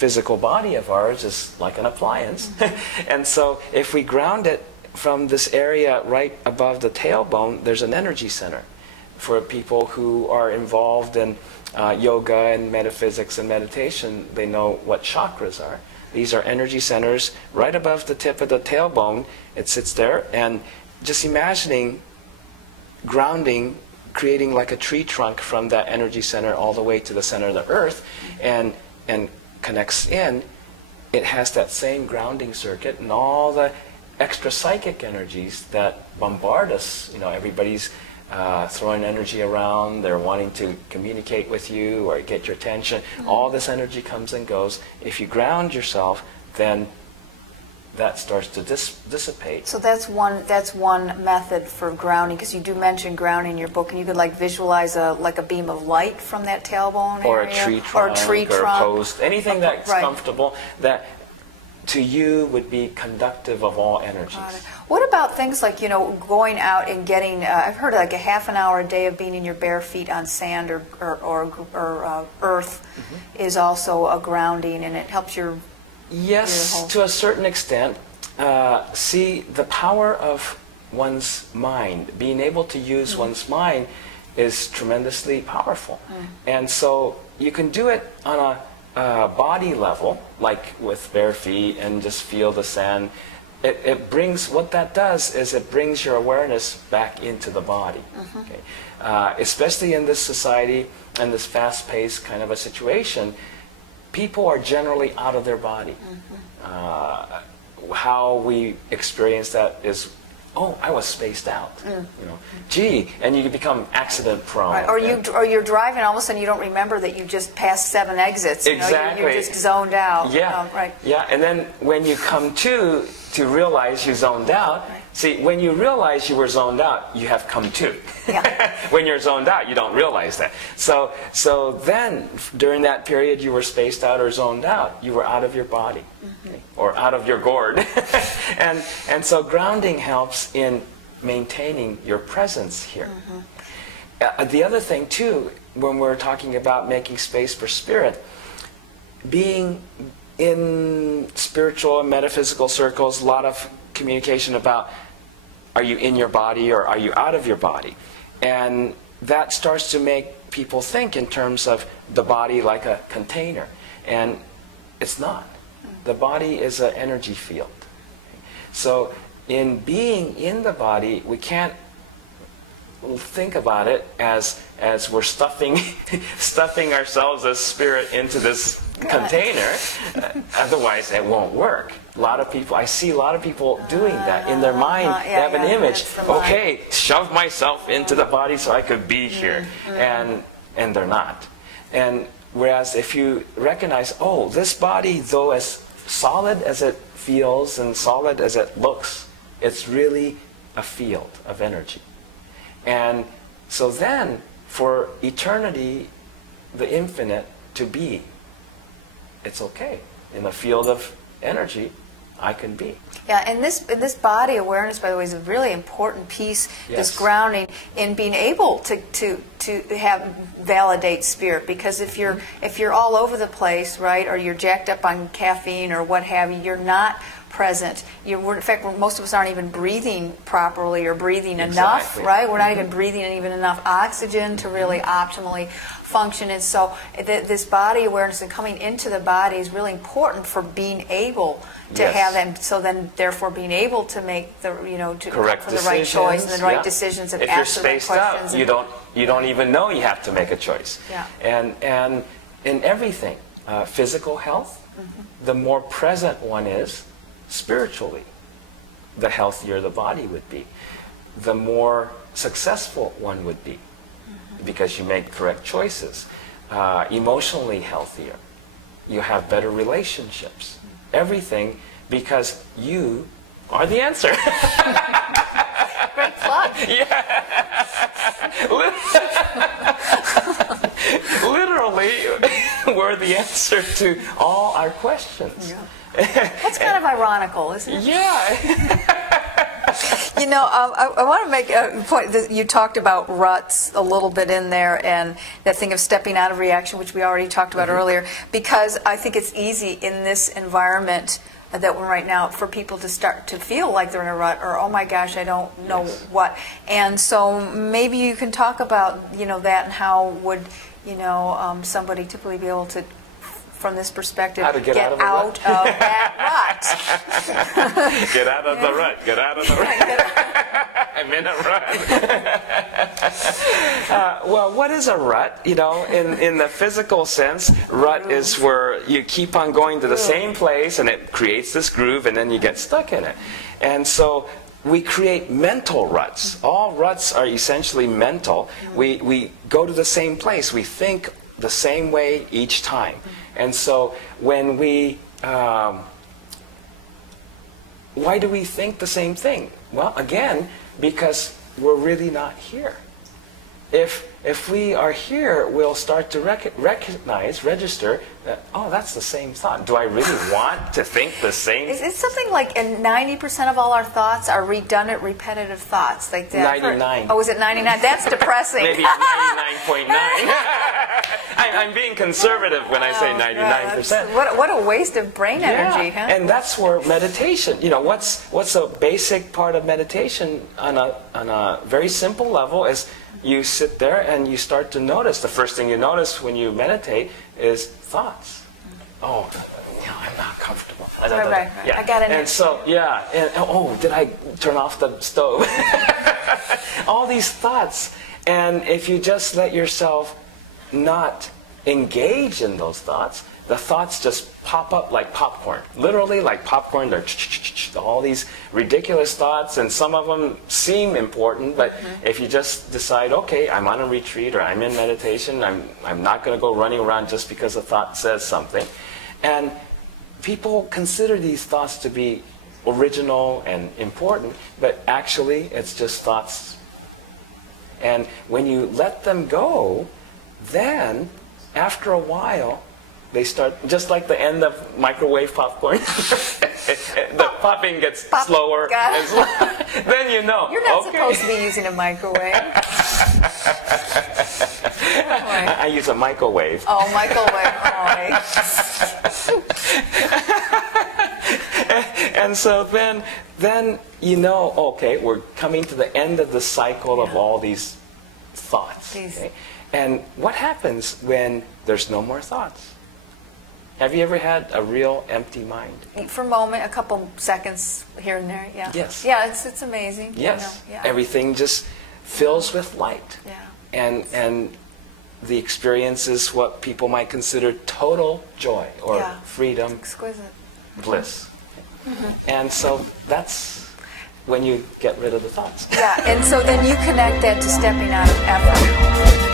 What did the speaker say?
physical body of ours is like an appliance. And so if we ground it from this area right above the tailbone, there's an energy center. For people who are involved in yoga and metaphysics and meditation, they know what chakras are. These are energy centers right above the tip of the tailbone. It sits there, and just imagining grounding, creating like a tree trunk from that energy center all the way to the center of the earth, and connects in, it has that same grounding circuit, and all the extra psychic energies that bombard us. You know, everybody's throwing energy around, they're wanting to communicate with you or get your attention. All this energy comes and goes. If you ground yourself, then that starts to dissipate. So that's one method for grounding, because you do mention grounding in your book, and you could like visualize like a beam of light from that tailbone or area, a tree trunk, or a post, anything that's comfortable that to you would be conductive of all energies. What about things like, you know, going out and getting, I've heard like a half an hour a day of being in your bare feet on sand or earth is also a grounding, and it helps your... Yes, to a certain extent. See, the power of one's mind, being able to use one's mind is tremendously powerful. And so you can do it on a body level, like with bare feet, and just feel the sand. It brings, what that does is it brings your awareness back into the body. Okay? Especially in this society and this fast-paced kind of a situation, people are generally out of their body. How we experience that is, oh, I was spaced out. You know, gee, and you become accident prone. Right. Or you're driving, all of a sudden you don't remember that you just passed 7 exits. Exactly. You're just zoned out. Yeah. Right. Yeah, and then when you come to realize you zoned out, see, when you realize you were zoned out, you have come to. Yeah. When you're zoned out, you don't realize that. So then, during that period you were spaced out or zoned out, you were out of your body, okay, or out of your gourd. and so grounding helps in maintaining your presence here. The other thing, too, when we're talking about making space for spirit, being in spiritual and metaphysical circles, a lot of communication about, are you in your body or are you out of your body? And that starts to make people think in terms of the body like a container. And it's not. The body is an energy field. So in being in the body, we can't think about it as we're stuffing ourselves as spirit into this container. Otherwise it won't work. A lot of people, I see a lot of people doing that in their mind. They have an image. Okay, shove myself into the body so I could be here. And they're not. And whereas if you recognize, oh, this body, though as solid as it feels and solid as it looks, it's really a field of energy. And so then, for eternity, the infinite to be, it's okay. In the field of energy, I can be. Yeah, and this body awareness, by the way, is a really important piece. This grounding in being able to have validate spirit, because if you're all over the place, right, or you're jacked up on caffeine or what have you, you're not present. In fact, most of us aren't even breathing properly or breathing enough, right? We're not even breathing even enough oxygen to really optimally function. And so this body awareness and coming into the body is really important for being able to have them. So then, therefore, being able to make the to correct for the right choice and the right decisions and ask the right questions. If you're spaced out, you don't even know you have to make a choice. Yeah. And in everything, physical health, the more present one is spiritually, the healthier the body would be, the more successful one would be, because you make correct choices. Emotionally healthier, you have better relationships, everything, because you are the answer. Great plug. Yeah. Literally, we're the answer to all our questions. Yeah. That's kind of ironical, isn't it? Yeah. You know, I want to make a point that you talked about ruts a little bit in there, and that thing of stepping out of reaction, which we already talked about earlier, because I think it's easy in this environment that we're right now for people to start to feel like they're in a rut, or oh my gosh, I don't know what. And so maybe you can talk about, you know, that, and how would, you know, somebody typically be able to, from this perspective, how to get out of that rut. Get out of the rut. Get out of the rut. I'm in a rut. Well, what is a rut? You know, in the physical sense, rut is where you keep on going to the same place, and it creates this groove, and then you get stuck in it. And so we create mental ruts. All ruts are essentially mental. We go to the same place. We think the same way each time. And so when we, why do we think the same thing? Well, again, because we're really not here. If we are here, we'll start to register that, oh, that's the same thought. Do I really want to think the same? It's something like 90% of all our thoughts are redundant, repetitive thoughts. Like that. 99. Oh, is it 99? That's depressing. Maybe 99.9. I'm being conservative when I say 99%. What a waste of brain energy, huh? And that's where meditation, you know, what's a basic part of meditation on a very simple level is you sit there and you start to notice. The first thing you notice when you meditate is thoughts. Oh, you know, I'm not comfortable. Right. Yeah. I got it. And so, yeah, and oh, did I turn off the stove? All these thoughts. And if you just let yourself not engage in those thoughts, the thoughts just pop up like popcorn. Literally like popcorn. They're all these ridiculous thoughts, and some of them seem important, but if you just decide, okay, I'm on a retreat or I'm in meditation, I'm not going to go running around just because a thought says something. And people consider these thoughts to be original and important, but actually it's just thoughts. And when you let them go, then after a while, they start, just like the end of microwave popcorn. The popping gets slower and slower. Then you know. You're not supposed to be using a microwave. I use a microwave. Oh, microwave. And so then you know, okay, we're coming to the end of the cycle of all these thoughts. Okay? And what happens when there's no more thoughts? Have you ever had a real empty mind? For a moment, a couple seconds here and there, yeah. Yes. Yeah, it's amazing. Yes. You know, yeah. Everything just fills with light. Yeah. And the experience is what people might consider total joy or freedom. It's exquisite. Bliss. And so that's when you get rid of the thoughts. Yeah, and so then you connect that to stepping out of effort.